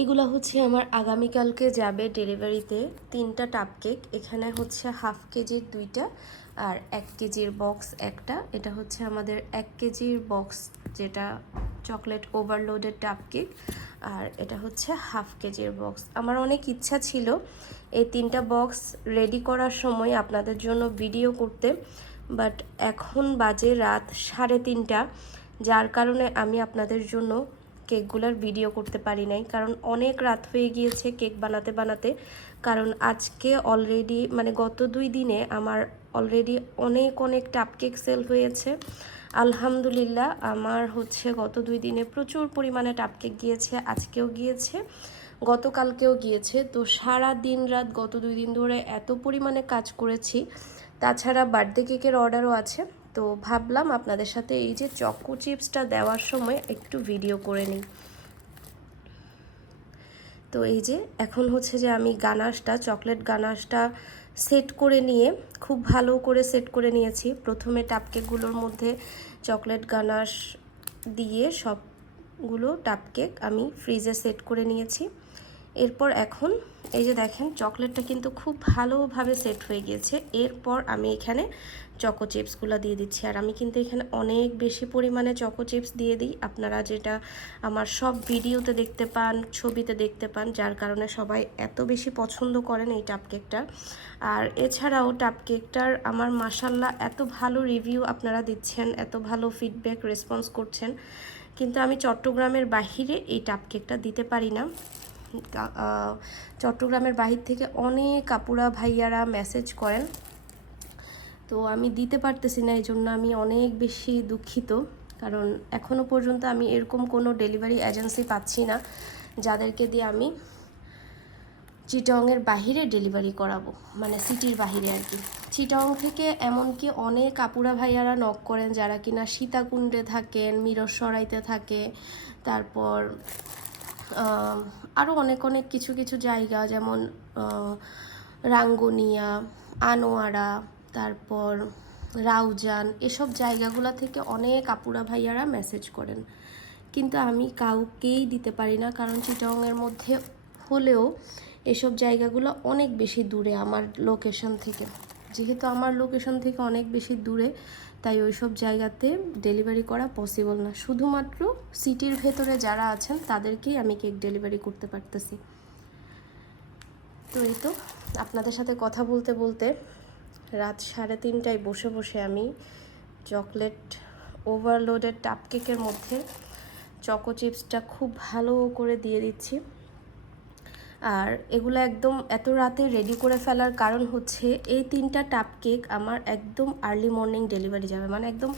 এগুলো হচ্ছে আমার আগামীকালকে যাবে ডেলিভারিতে 3টা টাপ কেক। এখানে হচ্ছে হাফ কেজির 2টা আর 1 কেজির বক্স একটা। এটা হচ্ছে আমাদের 1 কেজির বক্স, যেটা চকলেট ওভারলোডেড টাপ কেক, আর এটা হচ্ছে হাফ কেজির বক্স। আমার অনেক ইচ্ছা ছিল এই 3টা বক্স রেডি করার সময় আপনাদের জন্য ভিডিও করতে, বাট এখন বাজে রাত 3:30, যার কারণে আমি আপনাদের জন্য কেকগুলোর ভিডিও করতে পারি নাই, কারণ অনেক রাত হয়ে গিয়েছে কেক বানাতে বানাতে। কারণ আজকে অলরেডি গত 2 দিনে আমার অলরেডি অনেক টাপ কেক সেল হয়েছে। আলহামদুলিল্লাহ, আমার হচ্ছে গত 2 দিনে প্রচুর পরিমাণে টাপ কেক গিয়েছে, আজকেও গিয়েছে, গতকালকেও গিয়েছে। তো সারা দিন রাত গত 2 দিন ধরে এত পরিমাণে কাজ করেছি, তাছাড়া বার্থডে কেকের অর্ডারও আছে। তো ভাবলাম আপনাদের সাথে এই যে চকো চিপসটা দেওয়ার সময় একটু ভিডিও করে নিই। তো এই যে এখন হচ্ছে যে আমি গানাশটা, চকলেট গানাশটা সেট করে নিয়ে খুব ভালো করে সেট করে নিয়েছি। প্রথমে টাপকেকগুলোর মধ্যে চকলেট গানাশ দিয়ে সবগুলো টাপকেক আমি ফ্রিজে সেট করে নিয়েছি। এরপর এখন এই যে দেখেন চকলেটটা কিন্তু খুব ভালোভাবে সেট হয়ে গিয়েছে। এরপর আমি এখানে চকো চিপসগুলো দিয়ে দিচ্ছি, আর আমি কিন্তু এখানে অনেক বেশি পরিমাণে চকো চিপস দিয়ে দিই। আপনারা যেটা আমার সব ভিডিওতে দেখতে পান, ছবিতে দেখতে পান, যার কারণে সবাই এত বেশি পছন্দ করেন এই টাপকেকটা। আর এছাড়াও টাপকেকটার আমার মাশাল্লাহ এত ভালো রিভিউ আপনারা দিচ্ছেন, এত ভালো ফিডব্যাক রেসপন্স করছেন, কিন্তু আমি চট্টগ্রামের বাহিরে এই টাপকেকটা দিতে পারি না। চট্টগ্রামের বাহির থেকে অনেক আপুরা ভাইয়ারা মেসেজ করেন, তো আমি দিতে পারতেছি না। এই জন্য আমি অনেক বেশি দুঃখিত, কারণ এখনও পর্যন্ত আমি এরকম কোনো ডেলিভারি এজেন্সি পাচ্ছি না যাদেরকে দিয়ে আমি চিটংয়ের বাহিরে ডেলিভারি করাবো, সিটির বাহিরে আর কি। চিটং থেকে এমনকি অনেক আপুরা ভাইয়ারা নক করেন যারা কিনা সীতাকুণ্ডে থাকেন, মিরসরাইতে থাকে, তারপর আরও অনেক কিছু জায়গা, যেমন রাঙ্গুনিয়া, আনোয়ারা, তারপর রাউজান, এসব জায়গাগুলো থেকে অনেক আপুরা ভাইয়ারা মেসেজ করেন, কিন্তু আমি কাউকেই দিতে পারি না। কারণ চিটংয়ের মধ্যে হলেও এসব জায়গাগুলো অনেক বেশি দূরে আমার লোকেশন থেকে। যেহেতু আমার লোকেশন থেকে অনেক বেশি দূরে, তাই ওইসব জায়গাতে ডেলিভারি করা পসিবল না। শুধুমাত্র সিটির ভেতরে যারা আছেন তাদেরকেই আমি কেক ডেলিভারি করতে পারতেছি। তো এই তো আপনাদের সাথে কথা বলতে বলতে রাত 3:30টায় বসে বসে আমি চকলেট ওভারলোডেড টাপ কেকের মধ্যে চকো চিপসটা খুব ভালো করে দিয়ে দিচ্ছি। আর এগুলো একদম এত রাতে রেডি করে ফেলার কারণ হচ্ছে এই 3টা টাপ কেক আমার একদম আর্লি মর্নিং ডেলিভারি যাবে, একদম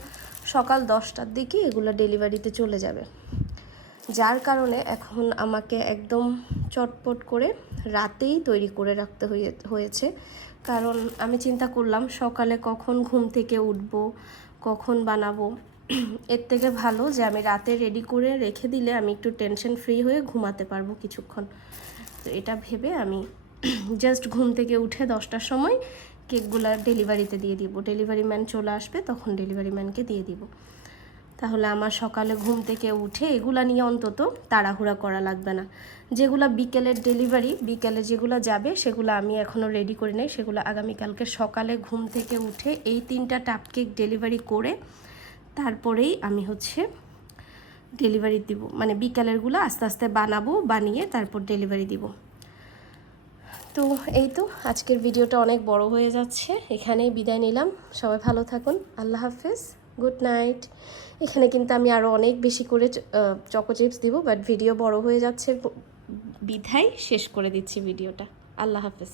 সকাল 10টার দিকে এগুলো ডেলিভারিতে চলে যাবে, যার কারণে এখন আমাকে একদম চটপট করে রাতেই তৈরি করে রাখতে হয়েছে। কারণ আমি চিন্তা করলাম সকালে কখন ঘুম থেকে উঠব, কখন বানাবো, এর থেকে ভালো যে আমি রাতে রেডি করে রেখে দিলে আমি একটু টেনশন ফ্রি হয়ে ঘুমাতে পারবো কিছুক্ষণ। তো এটা ভেবে আমি জাস্ট ঘুম থেকে উঠে 10টার সময় কেকগুলো ডেলিভারিতে দিয়ে দিব। ডেলিভারি ম্যান চলে আসবে, তখন ডেলিভারি ম্যানকে দিয়ে দিব। তাহলে আমার সকালে ঘুম থেকে উঠে এগুলা নিয়ে অন্তত তাড়াহুড়া করা লাগবে না। যেগুলো বিকেলের ডেলিভারি, বিকেলে যেগুলো যাবে সেগুলো আমি এখনও রেডি করি নাই, সেগুলো আগামীকালকে সকালে ঘুম থেকে উঠে এই 3টা টাপ কেক ডেলিভারি করে তারপরেই আমি হচ্ছে ডেলিভারি দিব। বিকেলেরগুলো আস্তে আস্তে বানাবো, বানিয়ে তারপর ডেলিভারি দিব। তো এই তো আজকের ভিডিওটা অনেক বড় হয়ে যাচ্ছে, এখানেই বিদায় নিলাম। সবাই ভালো থাকুন, আল্লাহ হাফেজ, গুড নাইট। এখানে কিন্তু আমি আরও অনেক বেশি করে চকো চিপস দিব, বাট ভিডিও বড় হয়ে যাচ্ছে বিধায় শেষ করে দিচ্ছি ভিডিওটা। আল্লাহ হাফেজ।